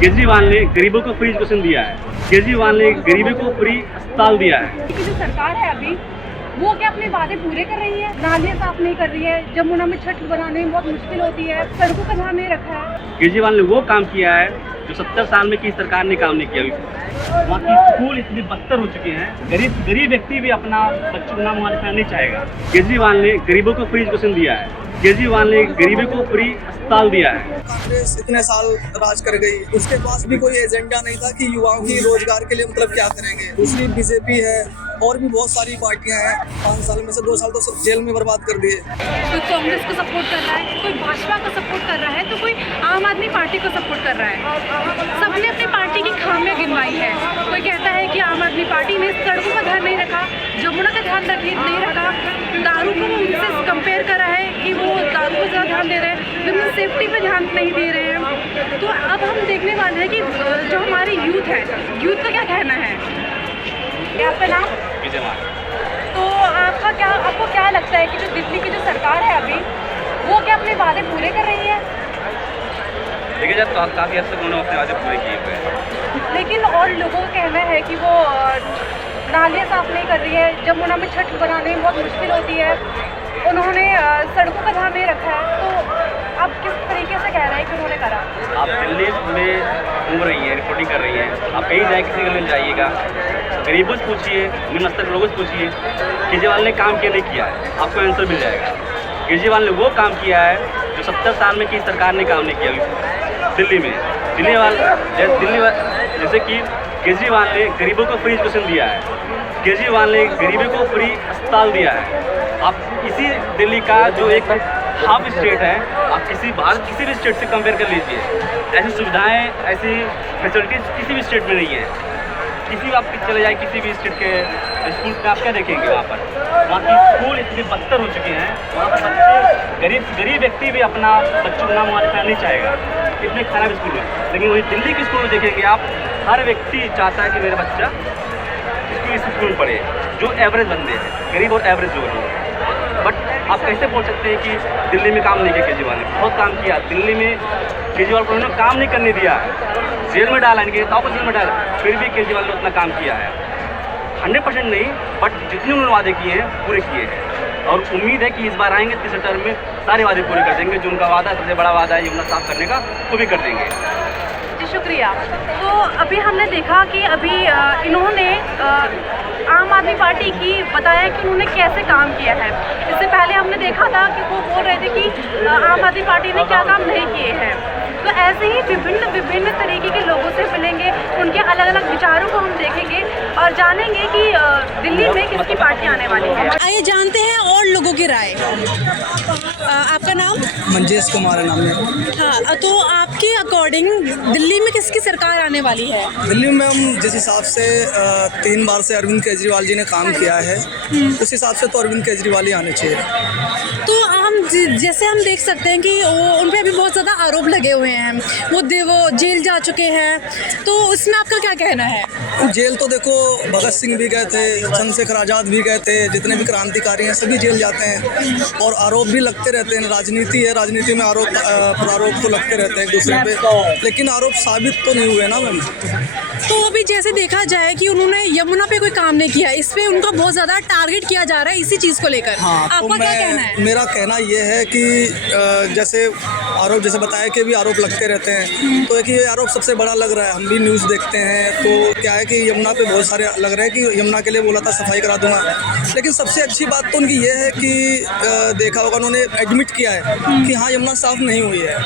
केजरीवाल ने गरीबों को फ्री एजुकेशन दिया है। केजरीवाल ने गरीबों को फ्री अस्पताल दिया है। की जो सरकार है अभी वो क्या अपने वादे पूरे कर रही है? नालियाँ साफ नहीं कर रही है, जमुना में छठ बनाने में बहुत मुश्किल होती है, सड़कों का ध्यान नहीं रखा है। केजरीवाल ने वो काम किया है जो 70 साल में की सरकार ने काम नहीं किया अभी। वहाँ की स्कूल इतने बदतर हो चुके हैं, गरीब व्यक्ति भी अपना बच्चों को नाम वहाँ लिखाना नहीं चाहेगा। केजरीवाल ने गरीबों को फ्री एजुकेशन दिया है। केजरीवाल ने गरीबों को फ्री अस्पताल दिया है। कांग्रेस इतने साल राज कर गई, उसके पास भी कोई एजेंडा नहीं था कि युवाओं की रोजगार के लिए मतलब क्या करेंगे। दूसरी बीजेपी है और भी बहुत सारी पार्टियां हैं। 5 साल में से 2 साल तो जेल में बर्बाद कर दिए। कोई कांग्रेस को सपोर्ट कर रहा है, कोई भाजपा को सपोर्ट कर रहा है, तो कोई आम आदमी पार्टी को सपोर्ट कर रहा है। सबने अपनी पार्टी की खामियां गिनवाई है। कोई कहता है कि आम आदमी पार्टी ने सड़कों का ध्यान नहीं रखा, जमुना का ध्यान नहीं रखा, दारू को उनसे कंपेयर करा है कि वो दारू को ज़्यादा ध्यान दे रहे हैं, विमेन सेफ्टी पे ध्यान नहीं दे रहे हैं। तो अब हम देखने वाले हैं कि जो हमारी यूथ है, यूथ का क्या कहना है। आपका नाम? तो आपको क्या लगता है कि जो दिल्ली की जो सरकार है अभी वो क्या अपने वादे पूरे कर रही है? देखिए जब काफ़ी हद तक उन्होंने अपने वादे पूरे किए हुए हैं, लेकिन और लोगों का कहना है कि वो नालियाँ साफ नहीं कर रही है, जमुना में छठ बनाने में बहुत मुश्किल होती है, उन्होंने सड़कों का ध्यान नहीं रखा है। तो आप किस तरीके से कह रहे हैं कि उन्होंने करा? आप दिल्ली में घूम रही हैं, रिपोर्टिंग कर रही हैं, आप कहीं जाए किसी गली में जाइएगा, गरीबों से पूछिए, निम्न स्तर के लोगों से पूछिए, केजरीवाल ने काम क्यों नहीं किया है, आपको आंसर मिल जाएगा। केजरीवाल ने वो काम किया है जो 70 साल में की सरकार ने काम नहीं किया अभी दिल्ली में। जैसे कि केजरीवाल ने गरीबों को फ्री एजुकेशन दिया है। केजरीवाल ने गरीबों को फ्री अस्पताल दिया है। आप इसी दिल्ली का जो एक हाफ स्टेट है, आप किसी भी स्टेट से कंपेयर कर लीजिए, ऐसी सुविधाएं, ऐसी फैसिलिटीज़ किसी भी स्टेट में नहीं है। किसी भी आप चले जाए किसी भी स्टेट के स्कूल में आप क्या देखेंगे, वहाँ की स्कूल इतने बदतर हो चुके हैं, वहाँ पर बच्चे गरीब व्यक्ति भी अपना बच्चों को नाम वहाँ लिखाना नहीं चाहेगा, इतने खराब स्कूल में। लेकिन वही दिल्ली के स्कूल में देखेंगे आप, हर व्यक्ति चाहता है कि मेरा बच्चा इस स्कूल में पढ़े, जो एवरेज बंदे हैं, गरीब और एवरेज जो है। बट आप कैसे बोल सकते हैं कि दिल्ली में काम नहीं किया केजरीवाल ने? बहुत काम किया दिल्ली में। केजरीवाल को उन्होंने काम नहीं करने दिया, जेल में डाला, इनके नेताओं को जेल में डाला, फिर भी केजरीवाल ने उतना काम किया है। 100% नहीं, बट जितने उन्होंने वादे किए हैं पूरे किए हैं। और उम्मीद है कि इस बार आएंगे तीसरे टर्म में सारे वादे पूरे कर देंगे। जो उनका वादा सबसे बड़ा वादा है यमुना साफ करने का, वो भी कर देंगे। जी शुक्रिया। तो अभी हमने देखा कि अभी इन्होंने आम आदमी पार्टी की बताया कि उन्होंने कैसे काम किया है। इससे पहले हमने देखा था कि वो बोल रहे थे कि आम आदमी पार्टी ने क्या काम नहीं किए हैं। तो ऐसे ही विभिन्न तरीके के लोगों से मिलेंगे, उनके अलग अलग विचारों को हम देखेंगे और जानेंगे कि दिल्ली में किसकी पार्टी आने वाली है। आइए जानते हैं और लोगों की राय। आपका नाम? मंजेश कुमार है नाम है। हाँ, तो आपके अकॉर्डिंग दिल्ली में किसकी सरकार आने वाली है? दिल्ली में हम जिस हिसाब से 3 बार से अरविंद केजरीवाल जी ने काम किया है, उस हिसाब से तो अरविंद केजरीवाल ही आने चाहिए। तो जैसे हम देख सकते हैं कि उन पे अभी बहुत ज़्यादा आरोप लगे हुए हैं, वो जेल जा चुके हैं, तो उसमें आपका क्या कहना है? जेल तो देखो, भगत सिंह भी गए थे, चंद्रशेखर आज़ाद भी गए थे, जितने भी क्रांतिकारी हैं सभी जेल जाते हैं और आरोप भी लगते रहते हैं। राजनीति है, राजनीति में आरोप प्रत्यारोप तो लगते रहते हैं एक दूसरे पे, लेकिन आरोप साबित तो नहीं हुए ना मैम। तो अभी जैसे देखा जाए कि उन्होंने यमुना पे कोई काम नहीं किया, इस पे उनका बहुत ज़्यादा टारगेट किया जा रहा है इसी चीज़ को लेकर। हाँ, आपका क्या कहना है? मेरा कहना ये है कि जैसे आरोप जैसे बताया कि भी आरोप लगते रहते हैं, तो एक ये आरोप सबसे बड़ा लग रहा है। हम भी न्यूज़ देखते हैं तो क्या है कि यमुना पे बहुत सारे लग रहे हैं कि यमुना के लिए बोला था सफाई करा दूंगा, लेकिन सबसे अच्छी बात तो उनकी ये है कि देखा होगा उन्होंने एडमिट किया है कि हाँ यमुना साफ नहीं हुई है।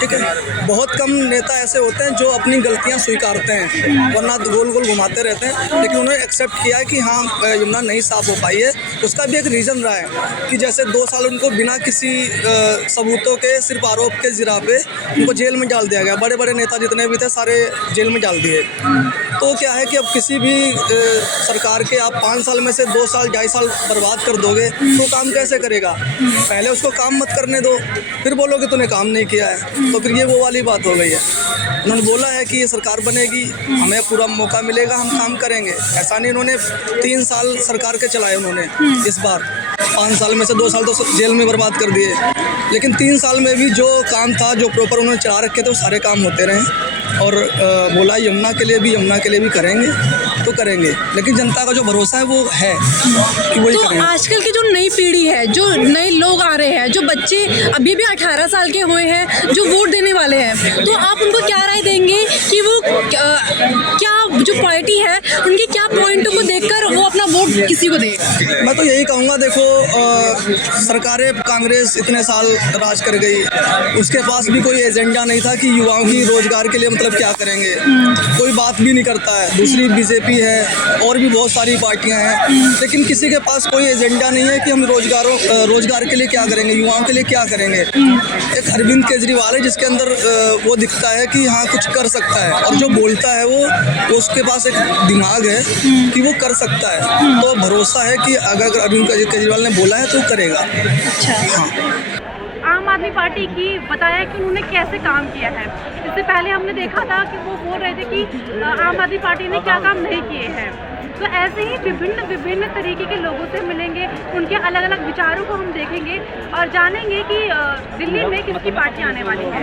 ठीक है, बहुत कम नेता ऐसे होते हैं जो अपनी गलतियाँ स्वीकारते हैं, वरना गोल गोल घुमाते रहते हैं, लेकिन उन्होंने एक्सेप्ट किया है कि हाँ यमुना नहीं साफ हो पाई है। उसका भी एक रीज़न रहा है कि जैसे 2 साल उनको बिना किसी सबूतों के, सिर्फ आरोप के जिरा पे उनको जेल में डाल दिया गया। बड़े बड़े नेता जितने भी थे सारे जेल में डाल दिए। तो क्या है कि अब किसी भी सरकार के आप 5 साल में से 2 साल 2.5 साल बर्बाद कर दोगे तो काम कैसे करेगा? पहले उसको काम मत करने दो, फिर बोलोगे तूने काम नहीं किया है, तो फिर ये वो वाली बात हो गई है। उन्होंने बोला है कि ये सरकार बनेगी, हमें पूरा मौका मिलेगा, हम काम करेंगे। ऐसा नहीं, उन्होंने 3 साल सरकार के चलाए उन्होंने, इस बार 5 साल में से 2 साल तो जेल में बर्बाद कर दिए, लेकिन 3 साल में भी जो काम था, जो प्रॉपर उन्होंने चला रखे थे, वो सारे काम होते रहे। और बोला यमुना के लिए भी करेंगे तो करेंगे, लेकिन जनता का जो भरोसा है वो है कि वही तो करेंगे। आजकल की जो नई पीढ़ी है, जो नए लोग आ रहे हैं, जो बच्चे अभी भी 18 साल के हुए हैं, जो वोट देने वाले हैं, तो आप उनको क्या राय देंगे कि वो क्या जो पार्टी है उनके क्या पॉइंटों को देखकर वो अपना वोट किसी को दे? मैं तो यही कहूँगा, देखो सरकारें कांग्रेस इतने साल राज कर गई, उसके पास भी कोई एजेंडा नहीं था कि युवाओं की रोजगार के लिए मतलब क्या करेंगे, कोई बात भी नहीं करता है। दूसरी बीजेपी है और भी बहुत सारी पार्टियां हैं, लेकिन किसी के पास कोई एजेंडा नहीं है कि हम रोजगार के लिए क्या करेंगे, युवाओं के लिए क्या करेंगे। एक अरविंद केजरीवाल है जिसके अंदर वो दिखता है कि हाँ कुछ कर सकता है, और जो बोलता है वो उसके पास एक दिमाग है कि वो कर सकता है। तो भरोसा है कि अगर अरविंद केजरीवाल ने बोला है तो करेगा। अच्छा, हाँ। आम आदमी पार्टी की बताया कि उन्होंने कैसे काम किया है। इससे पहले हमने देखा था कि वो बोल रहे थे कि आम आदमी पार्टी ने क्या काम नहीं किए हैं। तो ऐसे ही विभिन्न तरीके के लोगों से मिलेंगे, उनके अलग अलग विचारों को हम देखेंगे और जानेंगे कि दिल्ली में किसकी पार्टी आने वाली है।